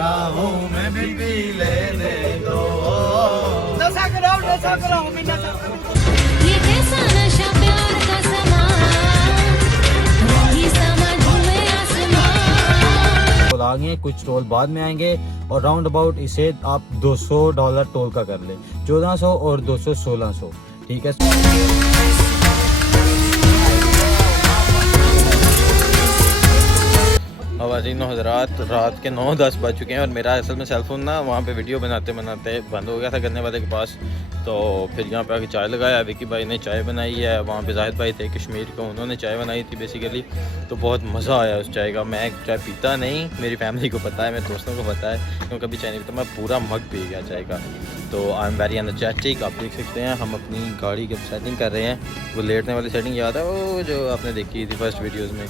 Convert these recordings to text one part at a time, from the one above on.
राहों में भी पी लेने दो। नशा कराओ मैं नशा ये कैसा नशा प्यार का समा वही समझ में आसमां। टोल आगे कुछ टोल बाद में आएंगे और राउंड अबाउट इसे आप $200 टोल का कर ले, 1400 और 200 1600, ठीक है। आवाज़ीन हज़रात, रात के 9-10 बज चुके हैं और मेरा असल में सेलफोन ना वहाँ पे वीडियो बनाते बनाते बंद हो गया था गन्ने वाले के पास। तो फिर यहाँ पे आके चाय लगाया, विकी भाई ने चाय बनाई है, वहाँ पे जाहिद भाई थे कश्मीर को, उन्होंने चाय बनाई थी बेसिकली। तो बहुत मज़ा आया उस चाय का। मैं चाय पीता नहीं, मेरी फैमिली को पता है, मेरे दोस्तों को पता है, क्योंकि कभी चाय नहीं पीता, मैं पूरा मग पी गया चाय का। तो आई एम वेरी एनर्जेटिक। आप देख सकते हैं हम अपनी गाड़ी की सेटिंग कर रहे हैं। वो लेटने वाली सेटिंग याद है वो जो आपने देखी थी फर्स्ट वीडियोज़ में,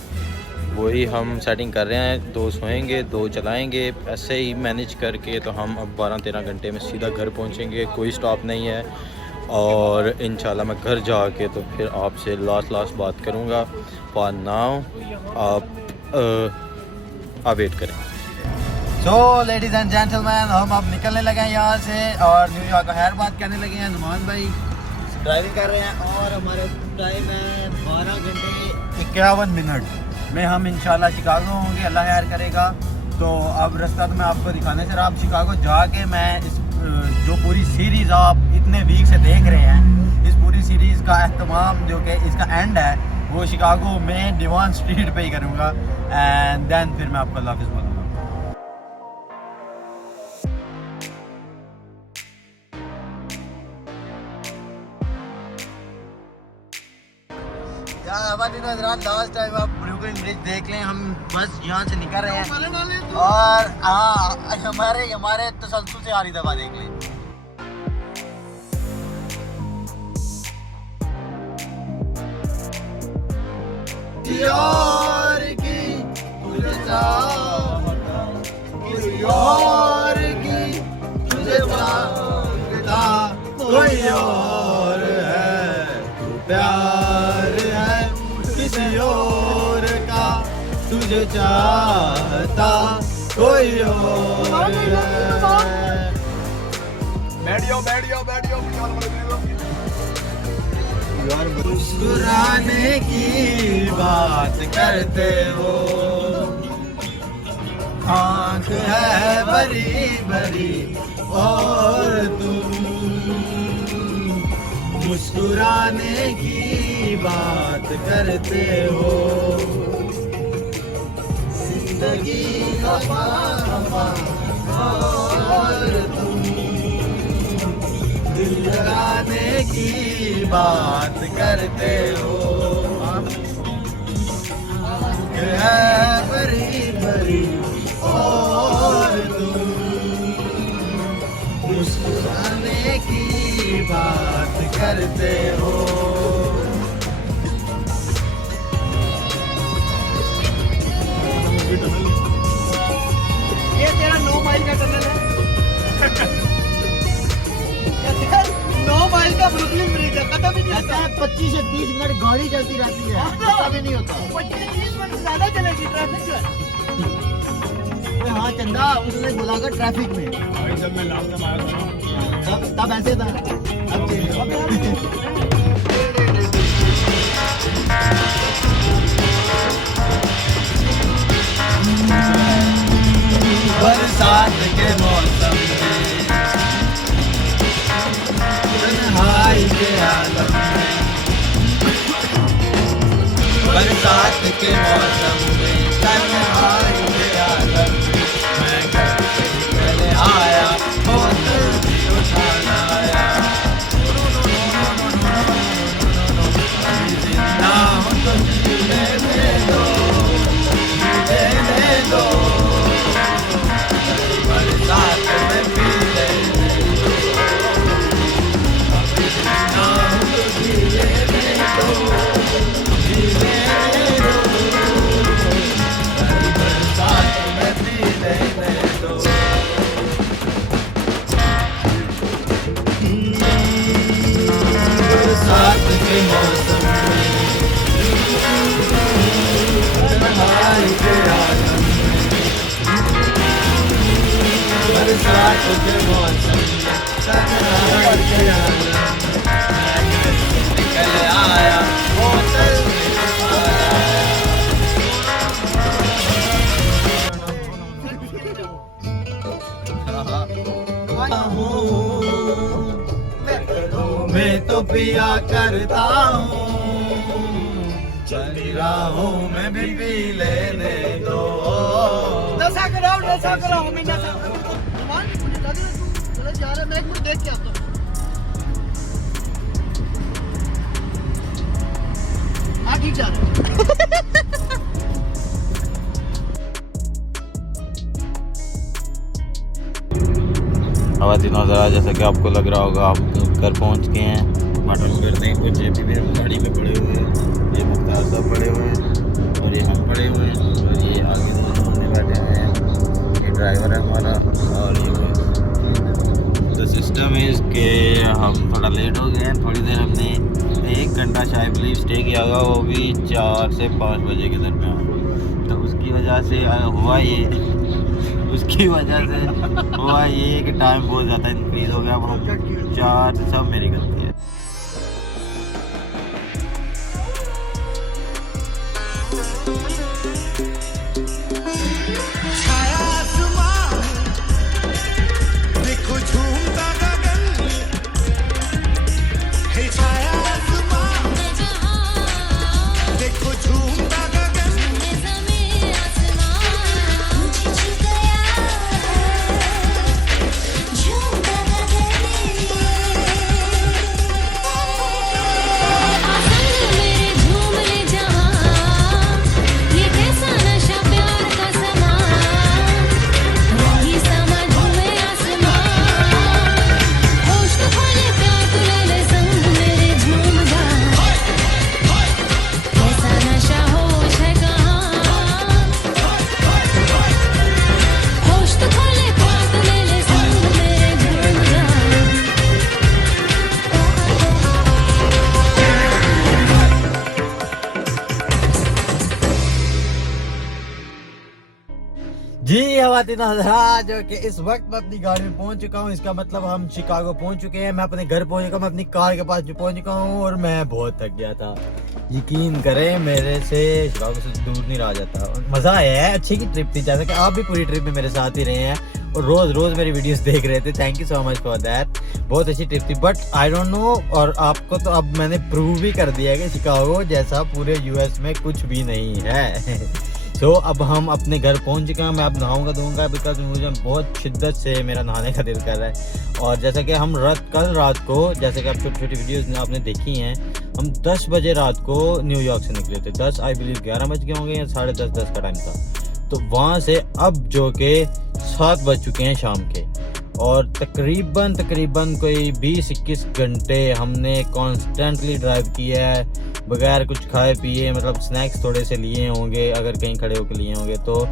वही हम सेटिंग कर रहे हैं। 2 सोएंगे 2 चलाएंगे, ऐसे ही मैनेज करके तो हम अब 12-13 घंटे में सीधा घर पहुंचेंगे, कोई स्टॉप नहीं है। और इंशाल्लाह मैं घर जाके तो फिर आपसे लास्ट बात करूंगा। फॉर नाउ आप वेट करें। सो लेडीज एंड जेंटलमैन, हम अब निकलने लगे हैं यहाँ से और न्यूयॉर्क का खैर बात करने लगे हैं। नुमान भाई ड्राइविंग कर रहे हैं और हमारे टाइम है 12 घंटे 51 मिनट में हम इंशाल्लाह शिकागो होंगे, अल्लाह खैर करेगा। तो अब रास्ता तो मैं आपको दिखाने से रहा, अब शिकागो जाके मैं इस जो पूरी सीरीज़ आप इतने वीक से देख रहे हैं, इस पूरी सीरीज़ का एहतमाम जो कि इसका एंड है वो शिकागो में डिवान स्ट्रीट पे ही करूँगा। एंड देन फिर मैं आपको अल्लाह हाफ़िज़ बोलूँगा। लास्ट टाइम आप ब्रुकलिन ब्रिज देख लें, हम बस यहाँ से निकल रहे हैं और हाँ हमारे तसल्सल से आ रही दफा देख लें। यार की तुझे चाहता, यार की तुझे मांगता, कोई और है तू प्यार है किसी और का, तुझे चाहता कोई और है। मुस्कुराने की बात करते हो, आँख है बड़ी बड़ी और तुम मुस्कुराने की बात करते हो, जिंदगी हवा और तुम दिल लगाने की बात करते हो, है बड़ी बड़ी और तुम मुस्कुराने की बात करते हो। ये तेरा 9 माइल का टनल है। 9 माइल का ब्रुकलिन ब्रिज है, खत्म ही नहीं होता। 25 से 30 मिनट गाड़ी चलती रहती है, पता भी नहीं होता। 25-30 मिनट ज्यादा चलेगी ट्रैफिक जो है। हाँ चंदा, उसने बोला कर ट्रैफिक में जब मैं लास्ट टाइम आया था तब ऐसे था, अब बरसात के मौसम में तन्हाई के आलम में, बरसात के मौसम में तन्हाई के आलम में, मैं घर से निकल आया बोतल भी उठाना आया, जिंदा हूँ तो जीने दो, जीने दो, बरसात में पी लेने दो, जिंदा हूँ तो जीने दो, जीने दो, बरसात में पी लेने दो। बरसात के मौसम में तन्हाई के आलम में, दूसरा कुछ मौसम सजना पड़ गया निकल आया बोतल में आया मैं तो पिया करता हूँ चली राहों में भी पी लेने दो नशा कराओ मैं नशा मान मुझे लग रहा है तू गलत जा रहा है मैं एक मिनट देख के आता हूँ हाँ ठीक जा रहा है ख़वातीन ज़रा जैसा कि आपको लग रहा होगा आप घर पहुंच गए हैं। मटन करते हैं कुछ अभी भी हम गाड़ी में पड़े हुए हैं। ये मुख्तार साहब पड़े हुए हैं और ये हम पड़े हुए हैं और ये आगे दोनों होने बैठे हुए हैं। ये ड्राइवर है हमारा और ये द सिस्टम इज़ के हम थोड़ा लेट हो गए हैं। थोड़ी देर हमने 1 घंटा शायद बिलीव स्टे किया होगा, वो भी 4 से 5 बजे के दरमियान। तो उसकी वजह से हुआ ये हुआ ये कि टाइम बहुत ज़्यादा इंक्रीज़ हो गया। वो 4 सब मेरी गलती है। देखो झूमता गगन हे छाया आसमां देखो झूमता गगन ज़मीं आसमान मुझे छू गया झूमता गगन आसमान मेरे झूम ले जहां ये कैसा नशा प्यार का समा रही समा झूमे आसमान होश तो खोले प्यार तू ले ले संग मेरे झूम जा कैसा नशा होश है कहाँ होश तो खोले प्यार तू ले ले संग मेरे झूम जा जी ख़वातीन हज़रात, जो कि इस वक्त मैं अपनी गाड़ी में पहुंच चुका हूं। इसका मतलब हम शिकागो पहुंच चुके हैं। मैं अपने घर पहुंच चुका हूं, मैं अपनी कार के पास पहुंच चुका हूं और मैं बहुत थक गया था। यकीन करें मेरे से शिकागो से दूर नहीं रहा जाता। और मज़ा आया है, अच्छी की ट्रिप थी। जैसे कि आप भी पूरी ट्रिप में मेरे साथ ही रहे हैं और रोज़ मेरी वीडियोस देख रहे थे। Thank you so much for that. बहुत अच्छी ट्रिप थी। बट आई डोंट नो, और आपको तो अब मैंने प्रूव भी कर दिया है कि शिकागो जैसा पूरे यूएस में कुछ भी नहीं है। तो अब हम अपने घर पहुंच चुके हैं। मैं अब नहाऊंगा धोऊंगा बिकॉज मुझे बहुत शिद्दत से मेरा नहाने का दिल कर रहा है। और जैसा कि हम कल रात को, जैसे कि आप छोटी छोटी वीडियोस आपने देखी हैं, हम 10 बजे रात को न्यूयॉर्क से निकले थे। 10 आई बिलीव 11 बज गए होंगे या 10:30 का टाइम था। तो वहाँ से अब जो कि 7 बज चुके हैं शाम के और तकरीबन कोई 20-21 घंटे हमने कॉन्स्टेंटली ड्राइव किया है बगैर कुछ खाए पिए। मतलब स्नैक्स थोड़े से लिए होंगे अगर कहीं खड़े होकर लिए होंगे, तो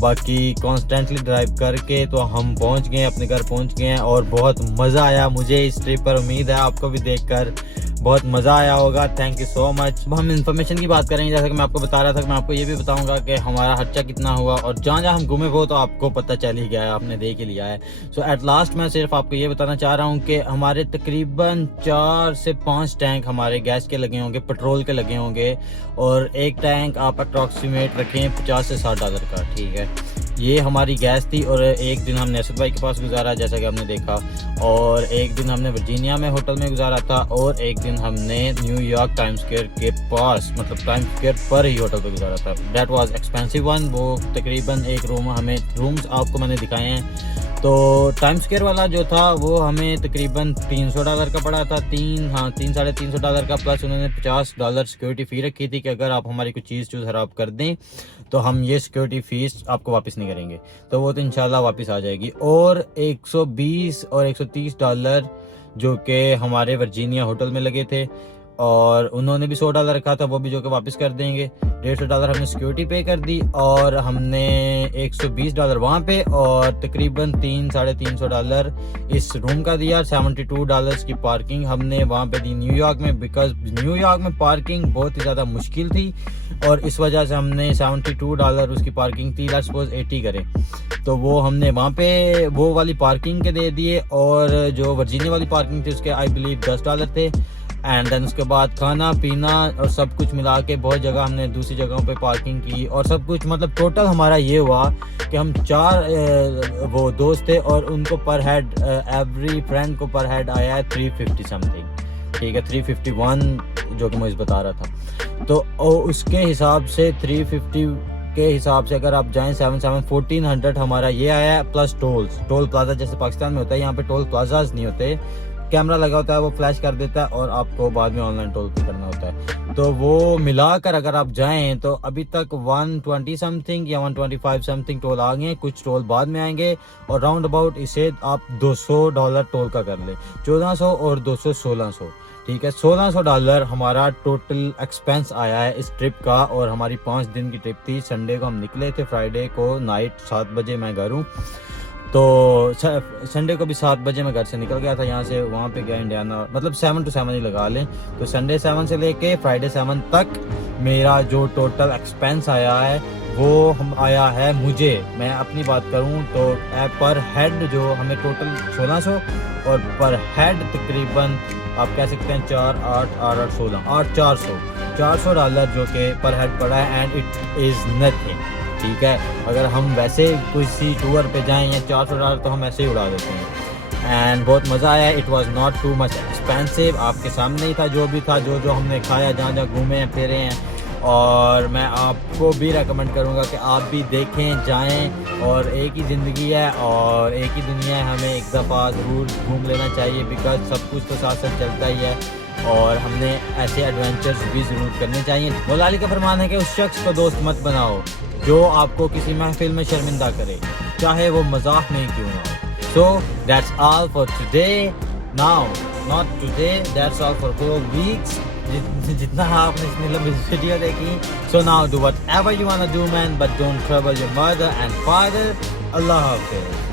बाकी कॉन्स्टेंटली ड्राइव करके तो हम पहुंच गए, अपने घर पहुंच गए हैं। और बहुत मज़ा आया मुझे इस ट्रिप पर। उम्मीद है आपको भी देखकर बहुत मज़ा आया होगा। Thank you so much. अब हम इन्फॉर्मेशन की बात करेंगे। जैसा कि मैं आपको बता रहा था, मैं आपको ये भी बताऊंगा कि हमारा खर्चा कितना हुआ और जहाँ हम घूमे वो तो आपको पता चल ही गया है, आपने देख ही लिया है। सो एट लास्ट मैं सिर्फ आपको ये बताना चाह रहा हूँ कि हमारे तकरीबन 4 से 5 टैंक हमारे गैस के लगे होंगे, पेट्रोल के लगे होंगे और एक टैंक आप अप्रॉक्सीमेट रखें $50 से $60 का। ठीक है, ये हमारी गैस थी। और एक दिन हमने असद भाई के पास गुजारा जैसा कि हमने देखा, और एक दिन हमने वर्जीनिया में होटल में गुजारा था, और एक दिन हमने न्यूयॉर्क टाइम स्क्वायर के पास, मतलब टाइम स्क्वायर पर ही होटल पे गुजारा था। That was expensive one. वो तकरीबन एक रूम, हमें रूम्स आपको मैंने दिखाए हैं। तो टाइम स्क्वायर वाला जो था वो हमें तकरीबन $300 का पड़ा था। 3-3.5 $300 का, प्लस उन्होंने $50 सिक्योरिटी फ़ी रखी थी कि अगर आप हमारी कोई चीज़ खराब कर दें तो हम ये सिक्योरिटी फ़ीस आपको वापस नहीं करेंगे। तो वो तो इंशाल्लाह वापस आ जाएगी। और $120 और $130 जो कि हमारे वर्जीनिया होटल में लगे थे। और उन्होंने भी $100 रखा था, वो भी जो कि वापस कर देंगे। $150 हमने सिक्योरिटी पे कर दी और हमने $120 वहाँ पे और तकरीबन $300-350 इस रूम का दिया। $72 की पार्किंग हमने वहाँ पे दी न्यूयॉर्क में, बिकॉज न्यूयॉर्क में पार्किंग बहुत ही ज़्यादा मुश्किल थी और इस वजह से हमने $72 उसकी पार्किंग थी। लेट्स सपोज 80 करें तो वो हमने वहाँ पे वो वाली पार्किंग के दे दिए और जो वर्जीनिया वाली पार्किंग थी उसके आई बिलीव $10 थे। एंड देन उसके बाद खाना पीना और सब कुछ मिला के बहुत जगह हमने दूसरी जगहों पे पार्किंग की और सब कुछ, मतलब टोटल हमारा ये हुआ कि हम 4 वो दोस्त थे और उनको पर हेड एवरी फ्रेंड को पर हेड आया है 350 समथिंग, ठीक है 351 जो कि मुझे बता रहा था। तो उसके हिसाब से 350 के हिसाब से अगर आप जाएं 1400 हमारा ये आया है, प्लस टोल प्लाजा जैसे पाकिस्तान में होता है, यहाँ पे टोल प्लाजाज नहीं होते, कैमरा लगा होता है वो फ्लैश कर देता है और आपको बाद में ऑनलाइन टोल पे करना होता है। तो वो मिलाकर अगर आप जाएं तो अभी तक 120 समथिंग या 125 समथिंग टोल आ गए हैं, कुछ टोल बाद में आएंगे और राउंड अबाउट इसे आप $200 टोल का कर ले, 1400 और 200 1600, ठीक है। $1600 हमारा टोटल एक्सपेंस आया है इस ट्रिप का और हमारी 5 दिन की ट्रिप थी। संडे को हम निकले थे, फ्राइडे को नाइट 7 बजे मैं घर हूँ, तो संडे को भी 7 बजे मैं घर से निकल गया था यहाँ से, वहाँ पे गया इंडियाना, मतलब 7 to 7 ही लगा लें। तो संडे 7 से लेके फ्राइडे 7 तक मेरा जो टोटल एक्सपेंस आया है वो हम आया है, मुझे मैं अपनी बात करूँ तो पर हेड जो हमें टोटल 1600 और पर हेड तकरीबन आप कह सकते हैं 4 8 8 8 16 8 $400 जो कि पर हेड पड़ा है एंड इट इज़ नथिंग, ठीक है। अगर हम वैसे किसी टूर पे जाएं या $400 तो हम ऐसे ही उड़ा देते हैं एंड बहुत मज़ा आया। It was not too much expensive, आपके सामने ही था जो भी था, जो जो हमने खाया, जहाँ जहाँ घूमे हैं फिरे हैं। और मैं आपको भी रेकमेंड करूँगा कि आप भी देखें, जाएं, और एक ही ज़िंदगी है और एक ही दुनिया है, हमें एक दफ़ा ज़रूर घूम लेना चाहिए, बिकॉज सब कुछ तो साथ साथ चलता ही है और हमने ऐसे एडवेंचर्स भी ज़रूर करने चाहिए। मौला अली का फरमान है कि उस शख्स को दोस्त मत बनाओ जो आपको किसी महफिल में शर्मिंदा करे, चाहे वो मजाक में क्यों ना हो। So that's all for today, now not today, that's all for 4 weeks, जितना आपने इतनी लंबी वीडियो देखी। So now do whatever you want to do man, but don't trouble your mother and father. अल्लाह हाफिज़।